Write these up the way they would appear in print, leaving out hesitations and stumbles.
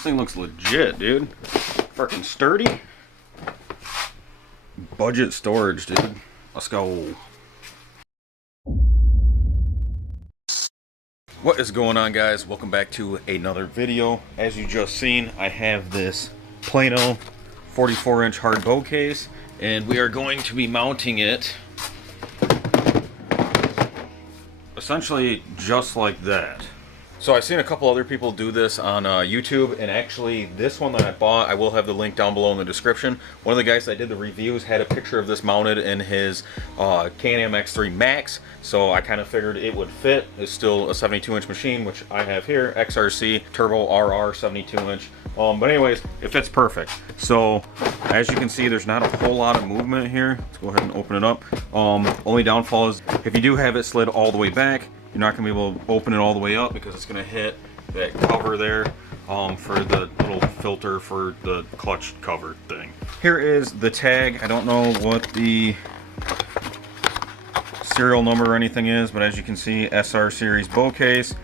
This thing looks legit, dude. Freaking sturdy. Budget storage, dude. Let's go. What is going on, guys? Welcome back to another video. As you just seen, I have this Plano 44-inch hard bow case, and we are going to be mounting it essentially just like that. So I've seen a couple other people do this on YouTube, and actually this one that I bought, I will have the link down below in the description. One of the guys that did the reviews had a picture of this mounted in his Can-am X3 Max, so I kind of figured it would fit. It's still a 72-inch machine, which I have here, XRC Turbo RR 72-inch. But anyways, it fits perfect. So as you can see, there's not a whole lot of movement here. Let's go ahead and open it up. Only downfall is if you do have it slid all the way back, you're not going to be able to open it all the way up because it's going to hit that cover there for the little filter for the clutch cover thing. Here is the tag. I don't know what the serial number or anything is, but as you can see, SR series bow case.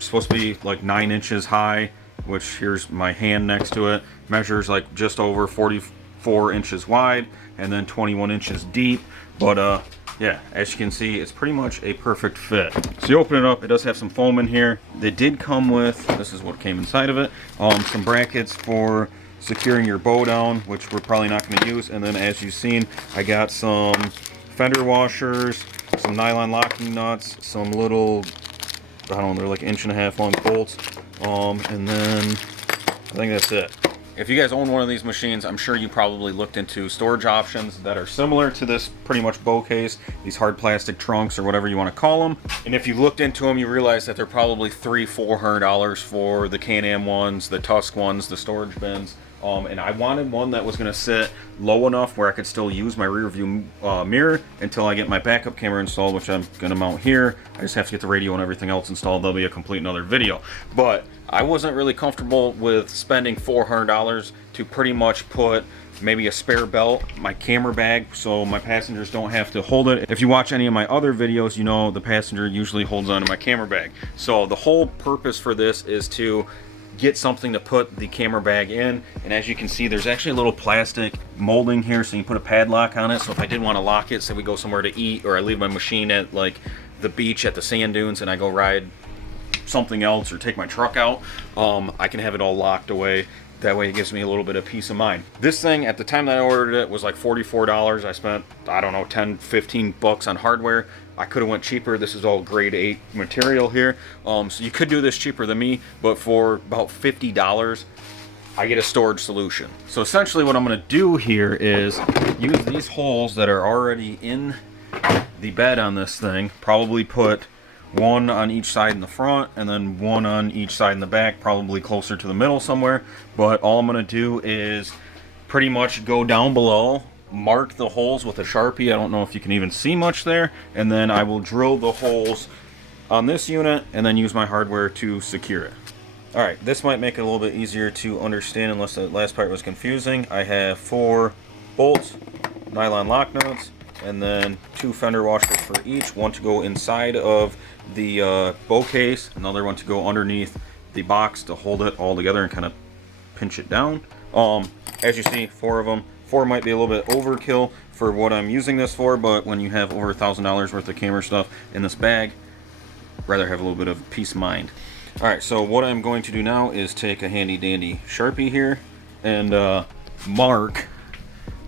Supposed to be like 9 inches high, which here's my hand next to it. Measures like just over 44 inches wide and then 21 inches deep. But yeah, as you can see, it's pretty much a perfect fit. So you open it up, it does have some foam in here. They did come with, this is what came inside of it, some brackets for securing your bow down, which we're probably not going to use. And then as you've seen, I got some fender washers, some nylon locking nuts, some little, I don't know, they're like 1.5 inch long bolts. And then I think that's it. If you guys own one of these machines, I'm sure you probably looked into storage options that are similar to this pretty much bow case, these hard plastic trunks or whatever you want to call them. And if you looked into them, you realize that they're probably $300-400 for the Can-am ones, the Tusk ones, the storage bins. And I wanted one that was going to sit low enough where I could still use my rear view mirror until I get my backup camera installed, which I'm going to mount here. I just have to get the radio and everything else installed. There'll be a complete another video. But I wasn't really comfortable with spending $400 to pretty much put maybe a spare belt, my camera bag, so my passengers don't have to hold it. If you watch any of my other videos, you know the passenger usually holds onto my camera bag. So the whole purpose for this is to get something to put the camera bag in, and as you can see, there's actually a little plastic molding here, so you put a padlock on it. So if I did want to lock it, say we go somewhere to eat, or I leave my machine at like the beach at the sand dunes and I go ride something else or take my truck out, I can have it all locked away. That way it gives me a little bit of peace of mind. This thing, at the time that I ordered it, was like $44. I spent, I don't know, 10-15 bucks on hardware. I could have went cheaper. This is all grade 8 material here. So you could do this cheaper than me, but for about $50, I get a storage solution. So essentially what I'm gonna do here is use these holes that are already in the bed on this thing, probably put one on each side in the front and then one on each side in the back, probably closer to the middle somewhere. But all I'm going to do is pretty much go down below, mark the holes with a Sharpie. I don't know if you can even see much there. And then I will drill the holes on this unit and then use my hardware to secure it. Alright, this might make it a little bit easier to understand unless the last part was confusing. I have 4 bolts, nylon lock nuts, and then 2 fender washers for each, one to go inside of the bow case, another one to go underneath the box to hold it all together and kind of pinch it down. As you see, 4 of them. 4 might be a little bit overkill for what I'm using this for, but when you have over $1,000 worth of camera stuff in this bag, rather have a little bit of peace of mind. Alright, so what I'm going to do now is take a handy dandy Sharpie here and mark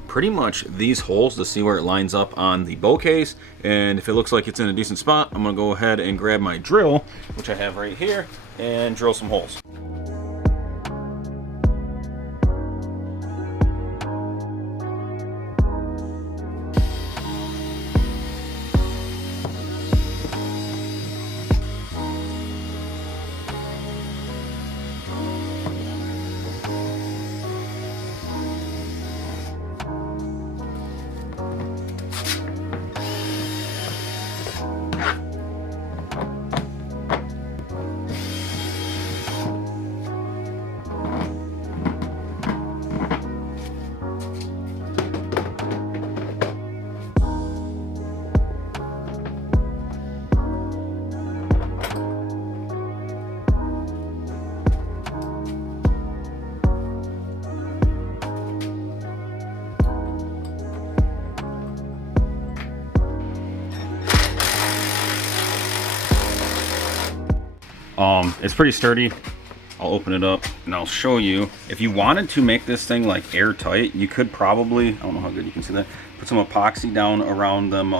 pretty much these holes to see where it lines up on the bow case. And if it looks like it's in a decent spot, I'm gonna go ahead and grab my drill, which I have right here, and drill some holes. It's pretty sturdy. I'll open it up and I'll show you. If you wanted to make this thing like airtight, you could probably, I don't know how good you can see that, put some epoxy down around them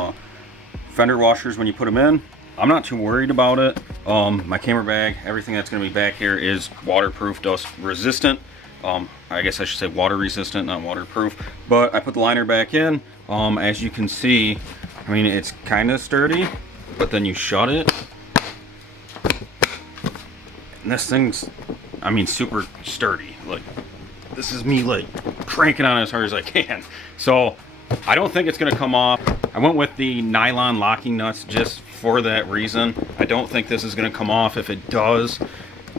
fender washers when you put them in. I'm not too worried about it. My camera bag, everything that's going to be back here is waterproof, dust resistant. I guess I should say water resistant, not waterproof. But I put the liner back in. As you can see, I mean, it's kind of sturdy, but then you shut it. And this thing's, I mean, super sturdy. Like, this is me like cranking on it as hard as I can. So I don't think it's going to come off. I went with the nylon locking nuts just for that reason. I don't think this is going to come off. If it does,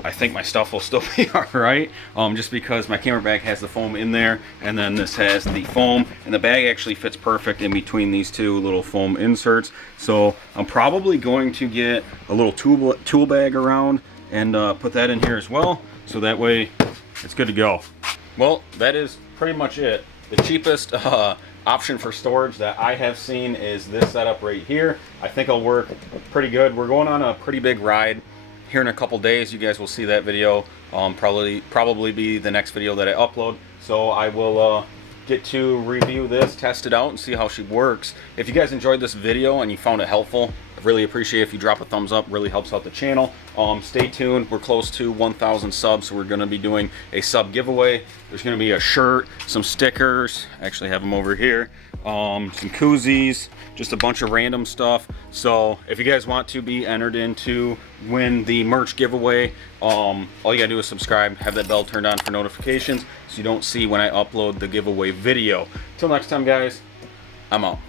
I think my stuff will still be all right. Just because my camera bag has the foam in there, and then this has the foam, and the bag actually fits perfect in between these two little foam inserts. So I'm probably going to get a little tool bag around and put that in here as well, so that way it's good to go. Well, that is pretty much it. The cheapest option for storage that I have seen is this setup right here. I think it'll work pretty good. We're going on a pretty big ride here in a couple days. You guys will see that video. Probably be the next video that I upload. So I will get to review this, test it out, and see how she works. If you guys enjoyed this video and you found it helpful, I really appreciate if you drop a thumbs up. Really helps out the channel. Stay tuned. We're close to 1,000 subs, so we're going to be doing a sub giveaway. There's going to be a shirt, some stickers. I actually have them over here. Some koozies, just a bunch of random stuff. So if you guys want to be entered into win the merch giveaway, all you gotta do is subscribe, have that bell turned on for notifications so you don't see when I upload the giveaway video. Till next time, guys, I'm out.